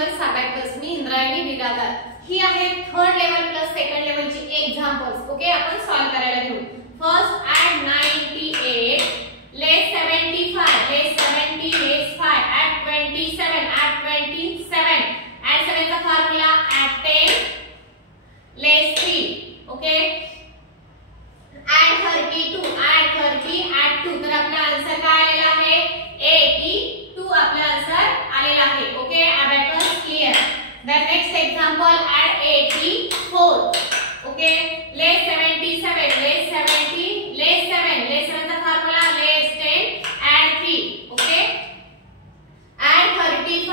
Verse abacus मी इंद्रायणी बिरादार ही आहे थर्ड लेवल प्लस सेकंड लेवलची एक्झाम्पल्स. ओके, आपण सॉल्व करायला घेऊ. First add 98 less 75 less 70 less 5 add 27 add 27 add 7 चा formula add 10 less 3. Okay, add 32 add 30 add 2. तर आपला आन्सर काय आलेला आहे 82 आपला आन्सर आलेला आहे. Okay, abacus clear. The next example add 84. Okay, less 77 less 70 less 7 less 7 चा formula less 10 add 3. Okay, add 35